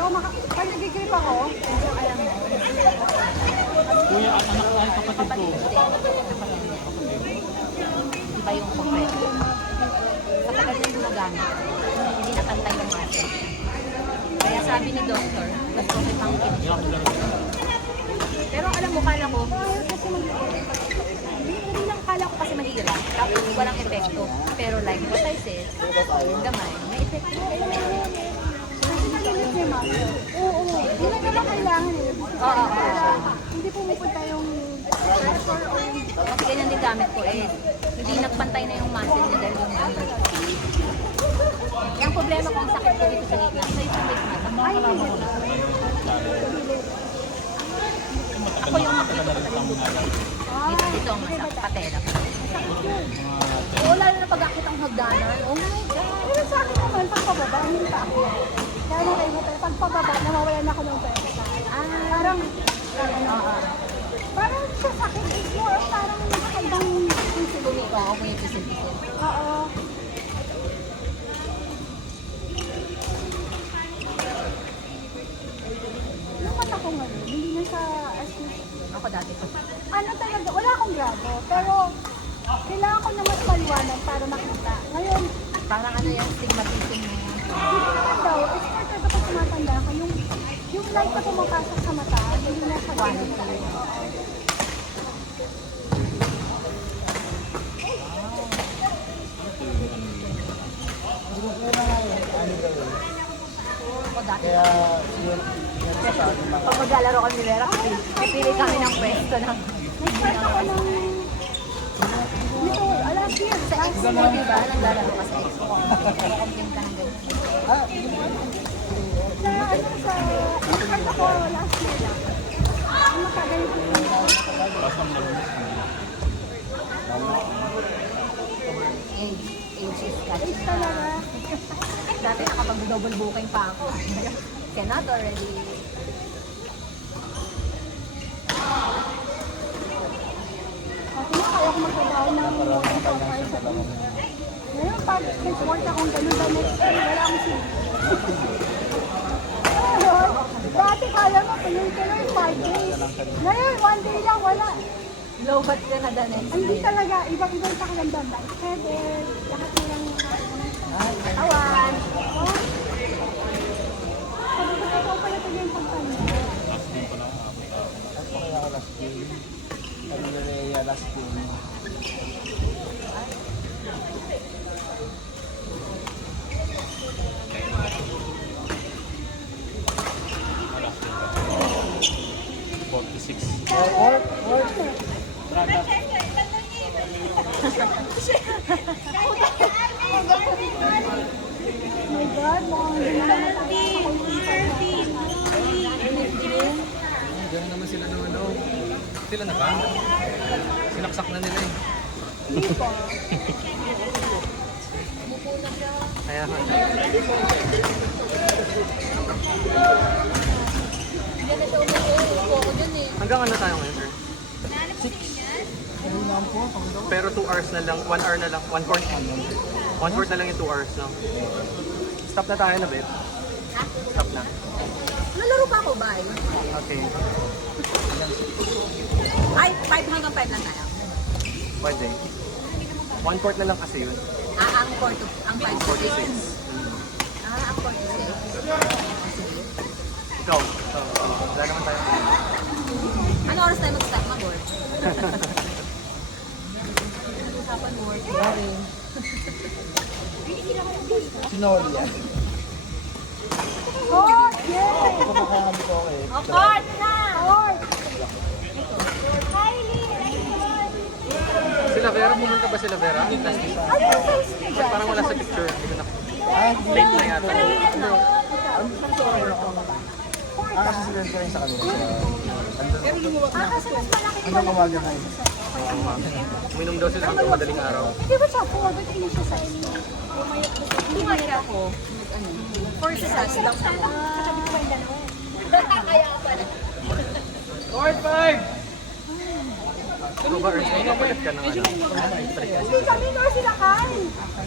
Pag nagigirip ako, alam mo. Kuya at anak ay kapatid ko. Iba yung kompleto. Sa tagal na gumagamit, hindi napantay yung muscle. Kaya sabi ni doctor, gusto ko pang kinishop. Pero alam mo, kala ko, hindi lang kala ko kasi mahirap. Tapos walang epekto. Pero like what I said, gamay, may epekto. Kasi nalinis may muscle. Oo. Hindi na naman kailangan eh. Oo. Hindi pumupunta yung pressure o yung... Kasi ganyan din gamit ko eh. Hindi nagpantay na yung muscle niya dahil yung number. Yung problema ko ang sakit ko dito sa gitna. Sa isang weight matak. Ay, hindi. Ako yung makikita ko talagang dito, dito ang masak. Patela. Oo, lalo na pag-akit ang hagdanan. Oh my God. Pero sa akin naman, pagpababa, hindi pa ako. Kaya na kayo tayo, pagpababa, nawawalan ako ng pwede. Parang, parang sa sakit is more of parang nakakaibang insulin. Oo, may pisil-pisil. Oo. Yung mata ko ngayon, hindi na sa Ako dati pa. ano talaga, wala akong grado. Pero, kailangan ko na mas paliwanag para makita. Ngayon, Parang ano yung stigmatism mo. hindi naman daw, is better kapag tumatanda ka, yung light na pumapasok sa mata, hindi na sa Quality. Ako dati. Pag maglalaro kami ni Vera, pipili kami ng pwesto ng Nag-start ako ng... Nito, last year. sa ex mo, di ba? Naglalaro ka sa ex mo. Complain ka ng ganyan. Sa ano, sa... Nag-start ako last year lang. Ang makaganito ko. Age is catching. Age talaga. Dati nakapag-double booking pa ako. Cannot already. Kasi na, kaya ko magtrabaho ng more than 4 hours a day. Ngayon, pag nag-work akong ganun, the next day, wala akong sleep. Ngayon, dati kaya mo, tuloy-tuloy, 5 days. Ngayon, 1 day lang, wala. Low bat ka na the next Hindi day. talaga, ibang-ibang pakiramdam. Like headache, lahat nilang katawan. Oh. Sabi ko, ito pala ito yung pagtanda. Last day pala. Last game. My God, mukhang hindi na naman tayo Diyan naman sila ng ano. Sila na ba? Sinaksak na nila eh. Hindi po. Kaya nga. Yan na siya umuupo ko dun eh. Hanggang ano tayo ngayon, sir? 6. Pero 2 hours na lang, 1 hour na lang, 1/4. 1/4 na lang yung 2 hours, no? Stop na tayo na, babe. Stop na. Nalaro pa ako ba? Okay. Ay, 5 hanggang 5 lang tayo. Pwede. 1/4 na lang kasi yun. Ah, ang 4 to, ang 5 to 4 to 6. 6. Ah, ang 4 to 6. Ikaw. Wala naman tayo. Ano oras tayo mag-start mag-work? Usapan work. Sinoli yan. Oh, yes! Kumakahamit ko okay. Oh, card na! Lord! Sila Vera, pumunta ba sila Vera? Last week? Ano yung size niya dyan? Parang wala sa picture. Hindi ko na. Ah, Late na yata. Ano? Kasi sila ko rin sa kanila. Ah, kasi mas malaki ko Hanggang umaga na yun. Uminom daw sila hanggang madaling araw. Hindi ba siya po? Ba't hindi siya size niya? Pumayat ako. Ano? For sa size lang ako. Sabi ko ba yung dalawa? Kaya ka pala. Lord 5! Ikaw ba, Ernst? Ikaw palit ka ng ano? Hindi kami nor sila kain.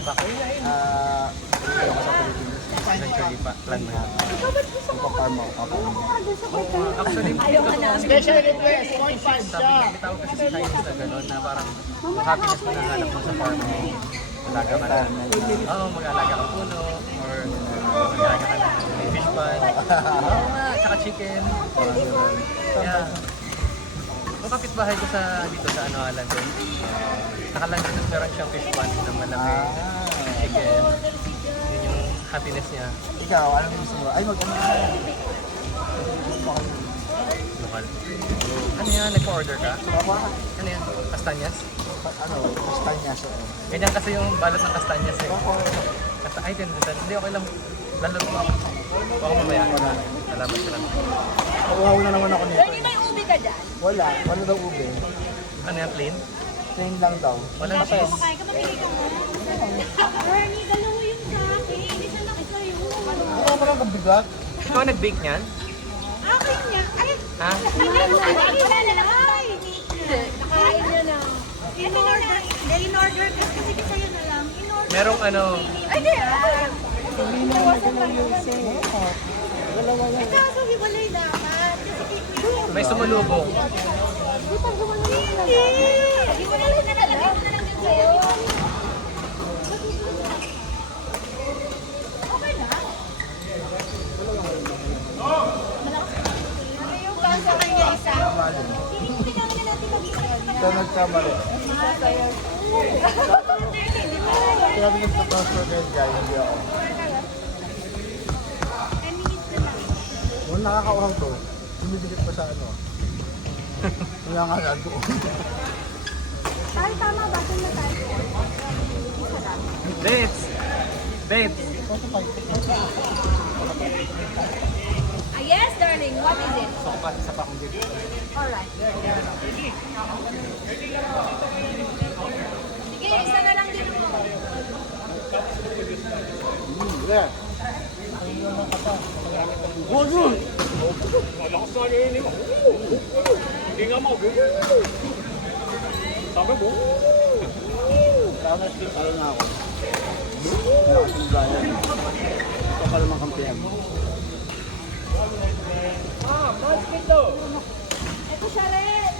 Bakit? Ano ka sa Pilipinas? eventually plan mo yan. Ikaw ba't gusto mo ka dun sa pagkain? Actually, Ayaw ka na. Special request, 0.5 sabi siya. may tawag kasi sa Chinese na gano'n na parang happiness mo nahanap mo sa farm mo. Alaga ka na. Oo, mag-alaga ka puno or mag-alaga ka ng fish pan. Oo nga, tsaka chicken. Yeah. Yung kapitbahay ko dito sa Alan doon. Nakalandin doon meron siyang fish pan na malaki. Chicken. Yun yung happiness niya. Ikaw, anong gusto mo? Ay, mag-ano ka. Lokal. Ano yan? Nagpa-order ka? Papa, Ano yan? Kastanyas? ano, kastanya siya. Ganyan kasi yung balot ng kastanyas eh. Ay, hindi okay lang. Lalaro mo ako. Baka mamaya. Salamat ka lang. Nakuha na naman ako nito. Hindi may ubi ka dyan. Wala daw ube. Ano yan? Plain? Plain lang daw. Walang cheese. Kumakain ka, mamili ka mo. Ernie, dalawa yung sa akin. Hindi siya nakisa'yo. Ano ba lang kabigat? Ikaw nag-bake niyan? Akin niya. Ay, Ha? wala na lang. Ay, nakain niya na. In-order. In-order kasi sa'yo na lang. In-order. Merong ano, Ay, di. Nawasan lang yun. Ito, sabi wala yung dapat. may sumulubong. Hindi. Hiwalay na nalagay ko na lang din sa'yo. Okay na. Ano yung ba sa kanya isa? Hindi ko na natin mag-isa. Ito nagkamali. Kaya nagpa-transfer kayo guys, hindi ako. 10 minutes na lang. Nung nakakauhang to, sumidikit pa sa ano. Kaya nga yan doon. Tayo, tama ba? Doon na tayo. Dates! Dates! Yes, darling. What is it? Sopas, isa pa akong dito. Alright. Sige, isa na lang din mo. Yeah. Lakas din ano na ako. Lakas din gaya. Ito pa naman kampihan. Ito siya rin.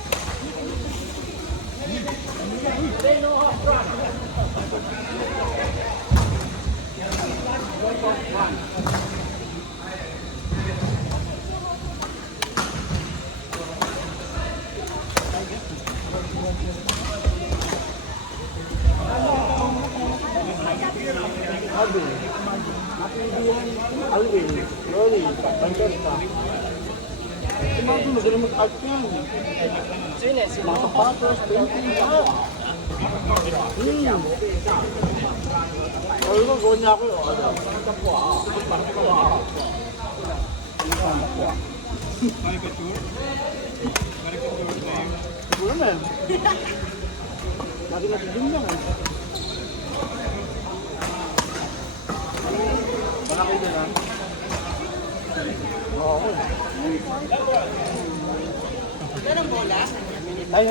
Alvin. Alvin. Rolly. Francesca. Sinabi mo sila mag-art yan. Mga sapatos, painting, lahat. Ay, mo, gawin niya ako yun. Siguro na yun. Lagi natin din yan. Malaki din ha? Oo. Yan ang bola? Ay,